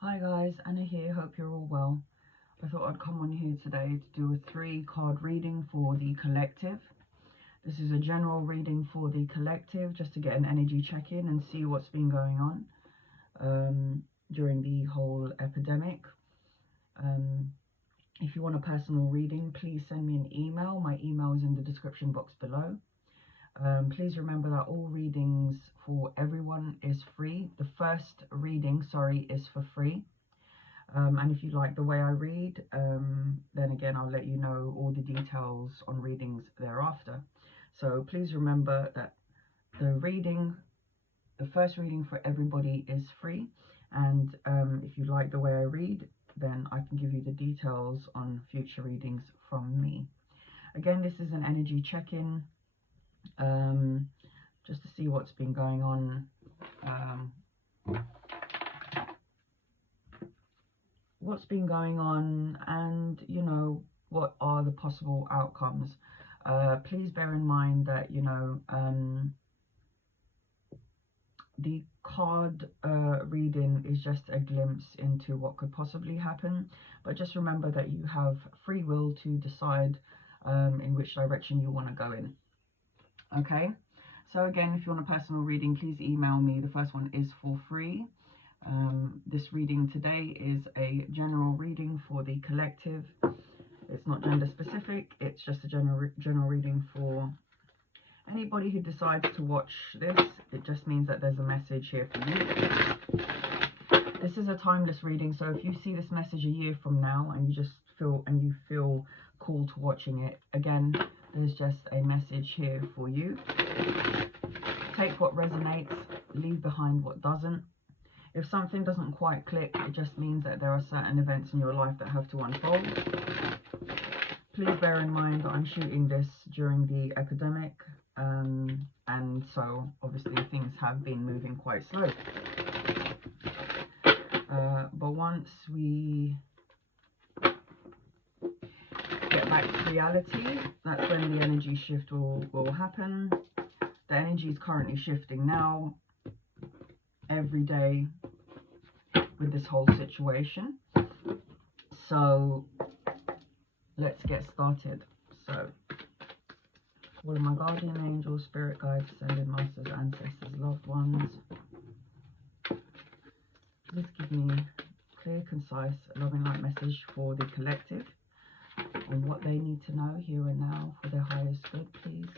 Hi guys, Anna here, hope you're all well. I thought I'd come on here today to do a 3-card reading for the collective. This is a general reading for the collective, just to get an energy check-in and see what's been going on during the whole epidemic. If you want a personal reading, please send me an email. My email is in the description box below. Please remember that all readings for everyone is free. The first reading, is for free. And if you like the way I read, then again, I'll let you know all the details on readings thereafter. So please remember that the first reading for everybody is free. And if you like the way I read, then I can give you the details on future readings from me. Again, this is an energy check-in, just to see what's been going on. And what are the possible outcomes. Please bear in mind that the card reading is just a glimpse into what could possibly happen, but just remember that you have free will to decide in which direction you want to go in. Okay, so again, if you want a personal reading, please email me. The first one is for free. This reading today is a general reading for the collective. It's not gender specific, it's just a general reading for anybody who decides to watch this. It just means that there's a message here for you. This is a timeless reading, so if you see this message a year from now and you feel called to watching it, again, there's just a message here for you. Take what resonates, leave behind what doesn't. If something doesn't quite click, it just means that there are certain events in your life that have to unfold. Please bear in mind that I'm shooting this during the epidemic, and so obviously things have been moving quite slow. But once we get back to reality, that's when the energy shift will happen. The energy is currently shifting now, every day, with this whole situation. So let's get started. So, all of my guardian angels, spirit guides, ascended masters, ancestors, loved ones, please give me a clear, concise, loving light message for the collective on what they need to know here and now for their highest good, please.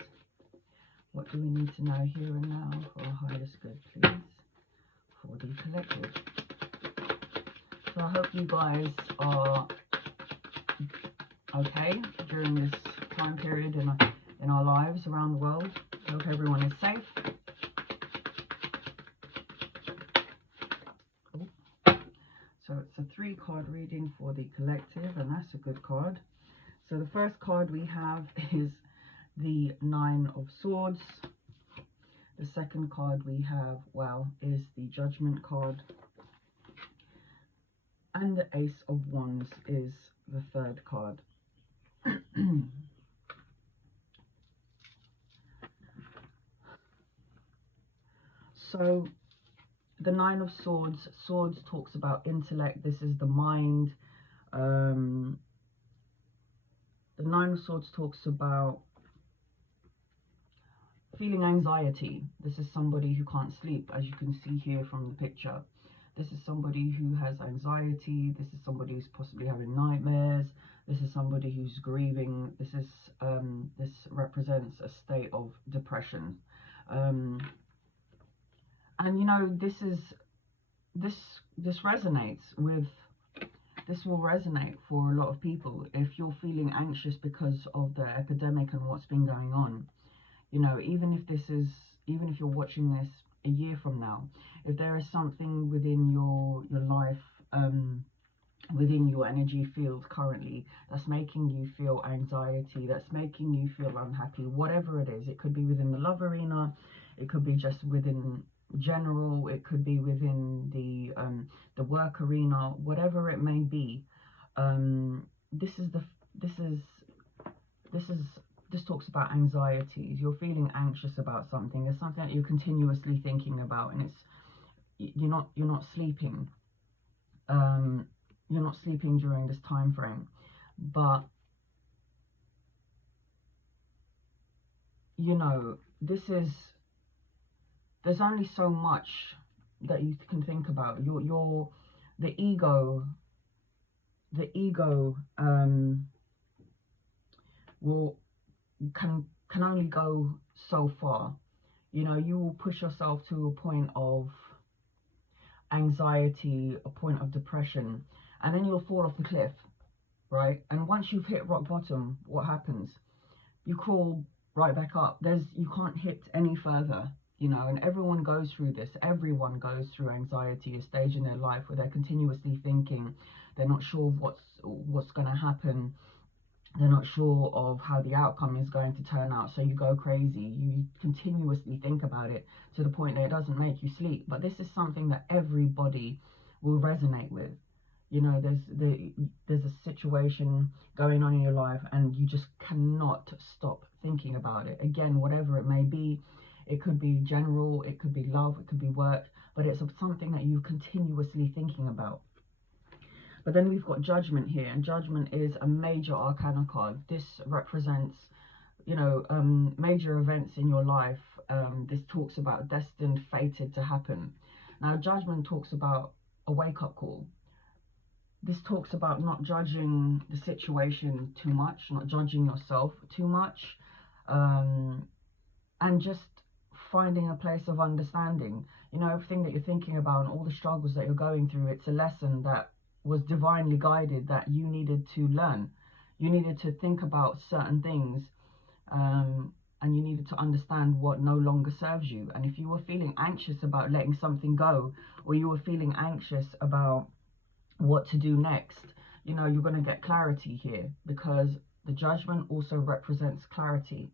What do we need to know here and now for our highest good, please, for the collective? So I hope you guys are okay during this time period in our lives around the world. I hope everyone is safe. Cool. So it's a 3-card reading for the collective, and that's a good card. So the first card we have is the 9 of Swords. The second card we have, is the Judgment card. And the Ace of Wands is the third card. So the 9 of Swords, Swords talks about intellect. This is the mind. The 9 of Swords talks about feeling anxiety. This is somebody who can't sleep, as you can see here from the picture. This is somebody who has anxiety. This is somebody who's possibly having nightmares. This is somebody who's grieving. This represents a state of depression. And this resonates with. This will resonate for a lot of people. If you're feeling anxious because of the epidemic and what's been going on, even if you're watching this a year from now, if there is something within your life, within your energy field currently, that's making you feel anxiety, that's making you feel unhappy, whatever it is, it could be within the love arena, it could be just within general, it could be within the work arena, whatever it may be. This talks about anxieties. You're feeling anxious about something. There's something that you're continuously thinking about, and you're not sleeping. you're not sleeping during this time frame. But you know, there's only so much that you can think about. The ego, the ego will can only go so far. You know, you will push yourself to a point of anxiety, a point of depression, and then you'll fall off the cliff, right? And once you've hit rock bottom, what happens? You crawl right back up. You can't hit any further, you know. And everyone goes through this. Everyone goes through anxiety, a stage in their life where they're continuously thinking, they're not sure of what's going to happen, they're not sure of how the outcome is going to turn out. So you go crazy, you continuously think about it to the point that it doesn't make you sleep. But this is something that everybody will resonate with. You know, there's a situation going on in your life and you just cannot stop thinking about it. Again, whatever it may be, it could be general, it could be love, it could be work, but it's something that you're continuously thinking about. But then we've got judgment here, and judgment is a major arcana card. This represents, you know, major events in your life. This talks about destined, fated to happen. Now, judgment talks about a wake-up call. This talks about not judging the situation too much, not judging yourself too much, and just finding a place of understanding. You know, everything that you're thinking about and all the struggles that you're going through, it's a lesson that was divinely guided that you needed to learn. You needed to think about certain things, and you needed to understand what no longer serves you. And if you were feeling anxious about letting something go, or you were feeling anxious about what to do next, you know, you're going to get clarity here, because the judgment also represents clarity.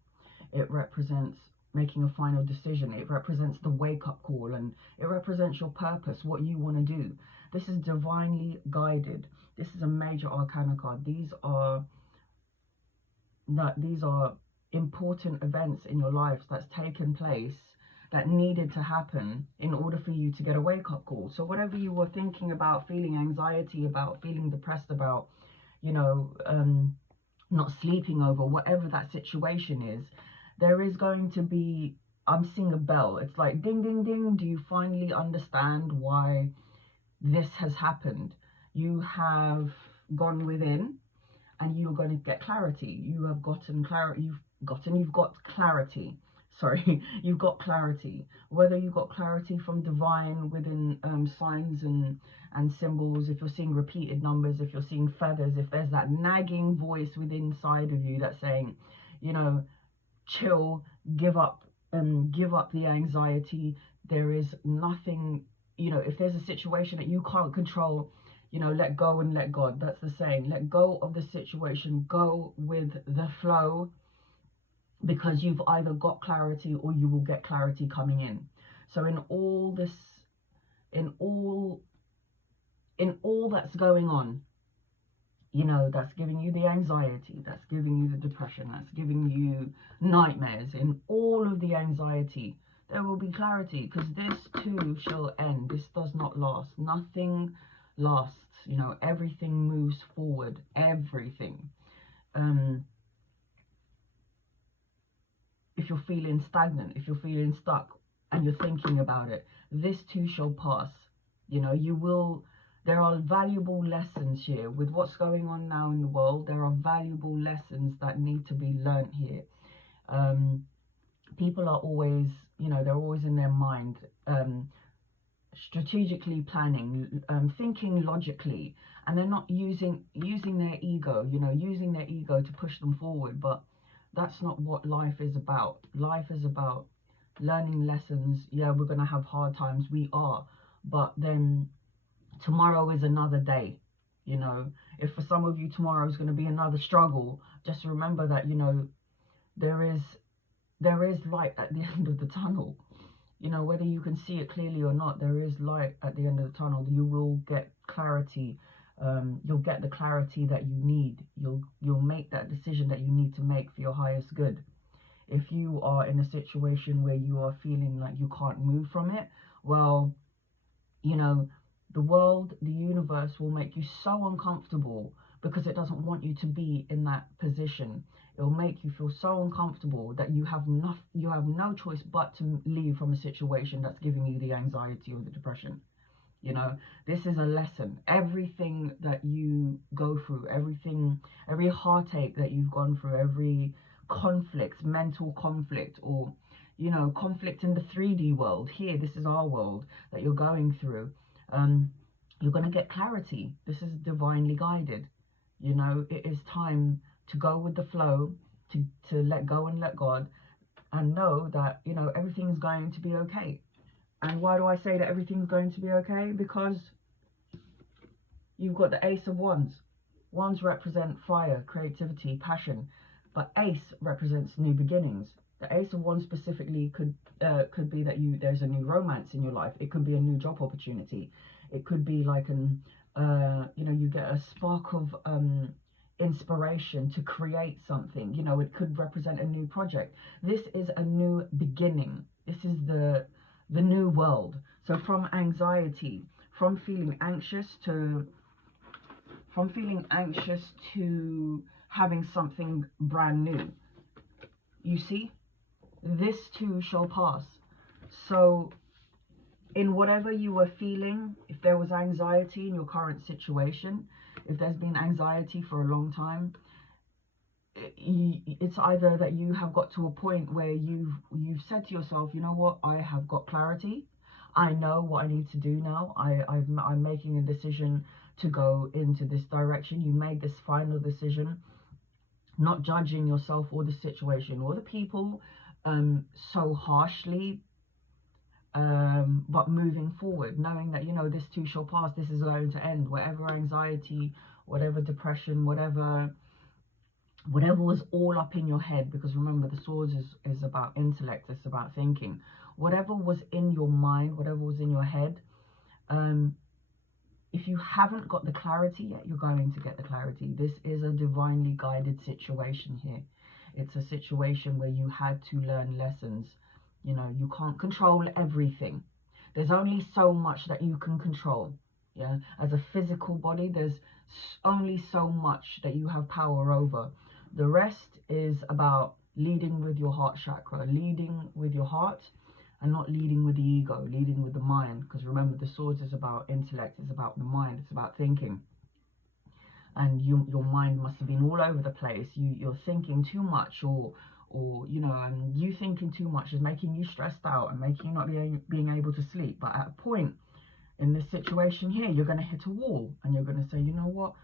It represents making a final decision. It represents the wake-up call, and it represents your purpose, what you want to do. This is divinely guided. This is a major arcana card. These are important events in your life that's taken place, that needed to happen in order for you to get a wake-up call. So whatever you were thinking about, feeling anxiety about, feeling depressed about, you know, not sleeping over, whatever that situation is, there is going to be, I'm seeing a bell. It's like ding, ding, ding. Do you finally understand why this has happened? You have gone within and you're going to get clarity. You've got clarity. Sorry, you've got clarity. Whether you got clarity from divine within signs and symbols, if you're seeing repeated numbers, if you're seeing feathers, if there's that nagging voice within inside of you that's saying, you know, chill, give up the anxiety. There is nothing, you know, if there's a situation that you can't control, you know, let go and let God. That's the saying. Let go of the situation, go with the flow, because you've either got clarity or you will get clarity coming in. So in all this, in all that's going on, you know, that's giving you the anxiety, that's giving you the depression, that's giving you nightmares, in all of the anxiety, there will be clarity, because this too shall end. This does not last. Nothing lasts. You know, everything moves forward. Everything. If you're feeling stagnant, if you're feeling stuck and you're thinking about it, this too shall pass. You know, there are valuable lessons here. With what's going on now in the world, there are valuable lessons that need to be learnt here. People are always, you know, they're always in their mind, strategically planning, thinking logically, and they're not using their ego, you know, using their ego to push them forward. But that's not what life is about. Life is about learning lessons. Yeah, we're going to have hard times. We are. But then tomorrow is another day. You know, if for some of you tomorrow is going to be another struggle, just remember that, you know, there is light at the end of the tunnel. You know, whether you can see it clearly or not, there is light at the end of the tunnel. You will get clarity. You'll get the clarity that you need. You'll make that decision that you need to make for your highest good. If you are in a situation where you are feeling like you can't move from it, well, you know, The world, the universe will make you so uncomfortable because it doesn't want you to be in that position. It will make you feel so uncomfortable that you have no choice but to leave from a situation that's giving you the anxiety or the depression. You know, this is a lesson. Everything that you go through, every heartache that you've gone through, every conflict, mental conflict, or, you know, conflict in the 3D world, here, this is our world that you're going through, you're going to get clarity. This is divinely guided. You know, it is time to go with the flow, to let go and let God, and know that, you know, everything's going to be okay. And why do I say that everything's going to be okay? Because you've got the Ace of Wands. Wands represent fire, creativity, passion, but Ace represents new beginnings. The Ace of Wands specifically could be that there's a new romance in your life. It could be a new job opportunity. It could be like you know, you get a spark of inspiration to create something. You know, it could represent a new project. This is a new beginning. This is the new world. So from anxiety, from feeling anxious to having something brand new. You see, this too shall pass. So in whatever you were feeling, if there was anxiety in your current situation, if there's been anxiety for a long time, it's either that you have got to a point where you've said to yourself, you know what, I have got clarity. I know what I need to do now. I'm making a decision to go into this direction. You made this final decision, not judging yourself or the situation or the people so harshly, but moving forward, knowing that, you know, this too shall pass. This is going to end. Whatever anxiety, whatever depression, whatever was all up in your head, because remember, the swords is about intellect, it's about thinking. Whatever was in your mind, whatever was in your head, if you haven't got the clarity yet, you're going to get the clarity. This is a divinely guided situation here. It's a situation where you had to learn lessons. You know, you can't control everything. There's only so much that you can control. Yeah, as a physical body, there's only so much that you have power over. The rest is about leading with your heart chakra, leading with your heart, and not leading with the ego, leading with the mind. Because remember, the swords is about intellect, it's about the mind, it's about thinking. And your mind must have been all over the place. You're thinking too much, or you know, and you thinking too much is making you stressed out and making you not being able to sleep. But at a point in this situation here, you're going to hit a wall, and you're going to say, you know what,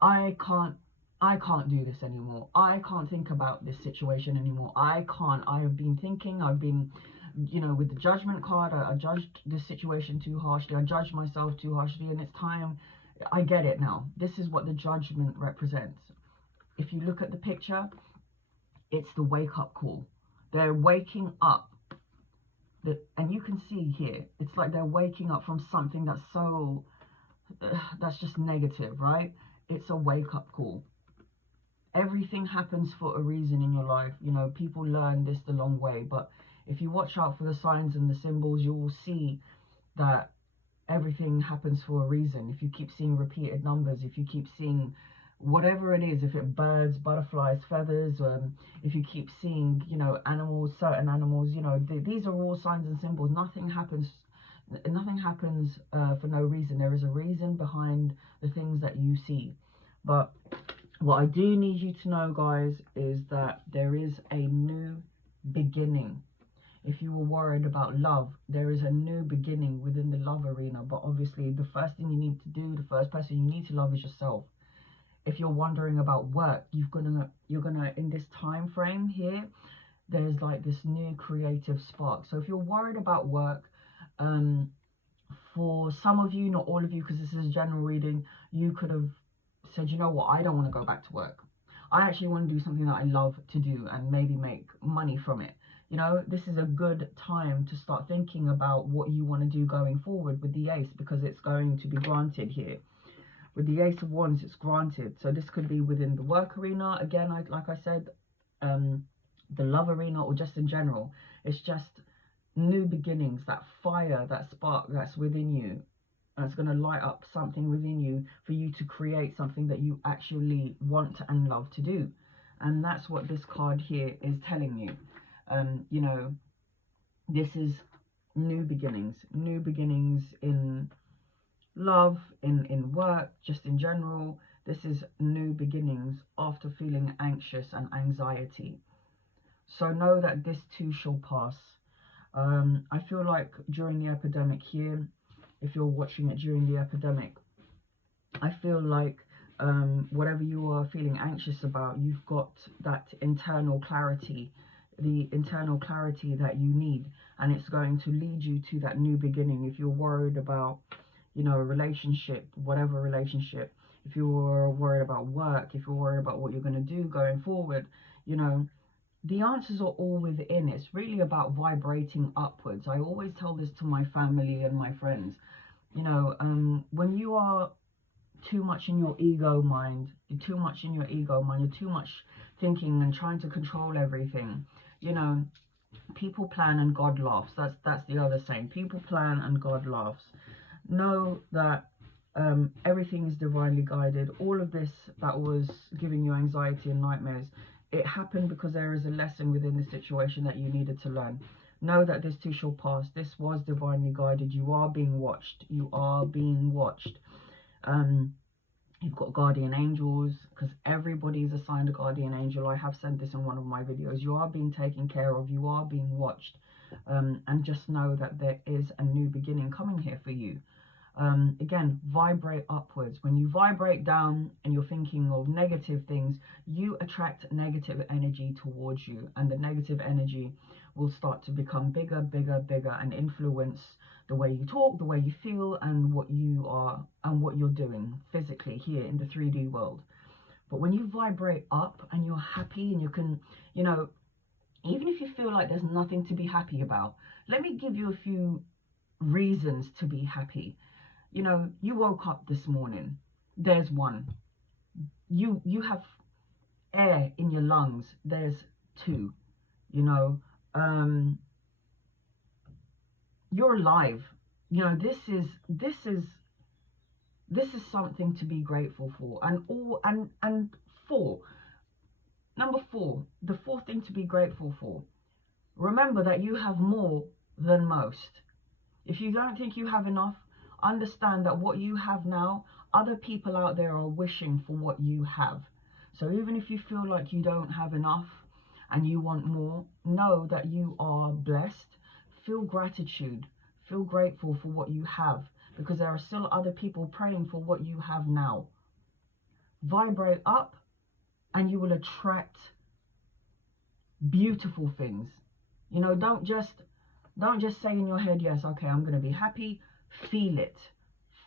I can't do this anymore. I can't think about this situation anymore. I have been thinking, I've been, you know, with the judgment card, I judged this situation too harshly. I judged myself too harshly, and it's time. I get it now. This is what the judgment represents. If you look at the picture, it's the wake up call. They're waking up. And you can see here, it's like they're waking up from something that's so, that's just negative, right? It's a wake up call. Everything happens for a reason in your life. You know, people learn this the long way, but if you watch out for the signs and the symbols, you will see that everything happens for a reason. If you keep seeing repeated numbers, if you keep seeing whatever it is, if it birds, butterflies, feathers, if you keep seeing, you know, animals, certain animals, you know, these are all signs and symbols. Nothing happens for no reason. There is a reason behind the things that you see. But what I do need you to know, guys, is that there is a new beginning. If you were worried about love, there is a new beginning within the love arena. But obviously, the first thing you need to do, the first person you need to love is yourself. If you're wondering about work, you're gonna in this time frame here, there's like this new creative spark. So if you're worried about work, for some of you, not all of you, because this is a general reading, you could have said, you know what, I don't want to go back to work. I actually want to do something that I love to do and maybe make money from it. You know, this is a good time to start thinking about what you want to do going forward with the ace, because it's going to be granted here. With the Ace of Wands, it's granted. So this could be within the work arena. Again, like I said, the love arena, or just in general. It's just new beginnings, that fire, that spark that's within you. and it's going to light up something within you for you to create something that you actually want and love to do. And that's what this card here is telling you. You know, this is new beginnings in love, in work, just in general. This is new beginnings after feeling anxious and anxiety. So know that this too shall pass. I feel like during the epidemic here, if you're watching it during the epidemic, I feel like whatever you are feeling anxious about, you've got that internal clarity, the internal clarity that you need, and it's going to lead you to that new beginning. If you're worried about, you know, a relationship, whatever relationship, if you're worried about work, if you're worried about what you're going to do going forward, you know, the answers are all within. It's really about vibrating upwards. I always tell this to my family and my friends. You know, when you are too much in your ego mind, you're too much in your ego mind, you're too much thinking and trying to control everything. You know, people plan and God laughs. That's the other saying. People plan and God laughs. Know that everything is divinely guided. All of this that was giving you anxiety and nightmares, it happened because there is a lesson within the situation that you needed to learn. Know that this too shall pass. This was divinely guided. You are being watched. You are being watched. You've got guardian angels, because everybody is assigned a guardian angel. I have said this in one of my videos. You are being taken care of. You are being watched. And just know that there is a new beginning coming here for you. Again, vibrate upwards. When you vibrate down and you're thinking of negative things, you attract negative energy towards you, and the negative energy will start to become bigger, bigger, bigger, and influence the way you talk, the way you feel, and what you are and what you're doing physically here in the 3D world. But when you vibrate up and you're happy and you can, you know, even if you feel like there's nothing to be happy about, let me give you a few reasons to be happy. You know, you woke up this morning, there's one. You have air in your lungs, there's two. You know, you're alive. You know, this is something to be grateful for. And number four, the fourth thing to be grateful for, remember that you have more than most. If you don't think you have enough, understand that what you have now, other people out there are wishing for what you have. So even if you feel like you don't have enough and you want more, know that you are blessed. Feel gratitude. Feel grateful for what you have, because there are still other people praying for what you have now. Vibrate up and you will attract beautiful things. You know, don't just say in your head, yes, okay, I'm going to be happy. Feel it.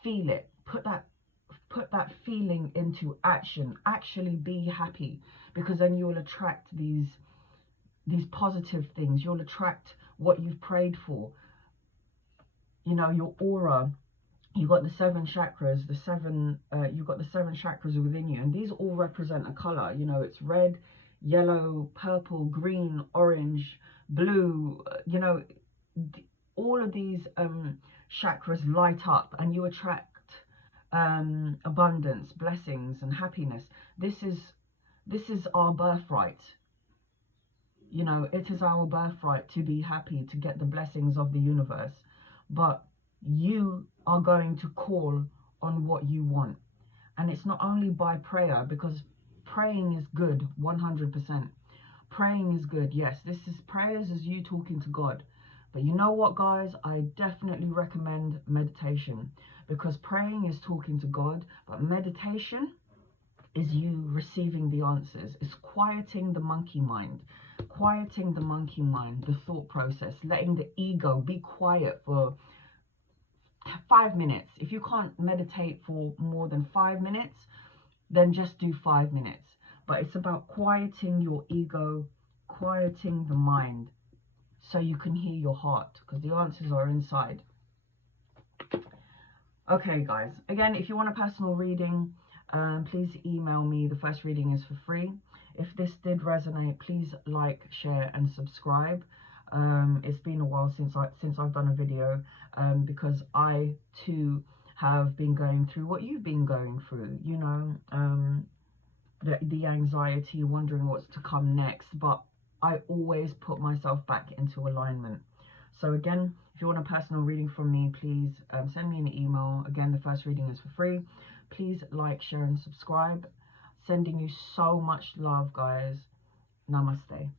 Feel it. Put that feeling into action. Actually be happy, because then you will attract these positive things. You'll attract what you've prayed for. You know, your aura. You've got the seven chakras, you've got the seven chakras within you, and these all represent a color. You know, it's red, yellow, purple, green, orange, blue. You know, all of these chakras light up, and you attract abundance, blessings, and happiness. This is our birthright. You know, it is our birthright to be happy, to get the blessings of the universe. But you are going to call on what you want. And it's not only by prayer, because praying is good, 100%. Praying is good, yes. Prayers is you talking to God. But you know what, guys? I definitely recommend meditation, because praying is talking to God, but meditation is you receiving the answers. It's quieting the monkey mind. Quieting the monkey mind, the thought process, letting the ego be quiet for 5 minutes. If you can't meditate for more than 5 minutes, then just do 5 minutes. But it's about quieting your ego, quieting the mind, so you can hear your heart, because the answers are inside. Okay, guys. Again, if you want a personal reading, please email me. The first reading is for free. If this did resonate, please like, share, and subscribe. It's been a while since I've done a video, because I too have been going through what you've been going through, you know, the anxiety, wondering what's to come next. But I always put myself back into alignment. So again, if you want a personal reading from me, please send me an email. Again, the first reading is for free. Please like, share, and subscribe. Sending you so much love, guys. Namaste.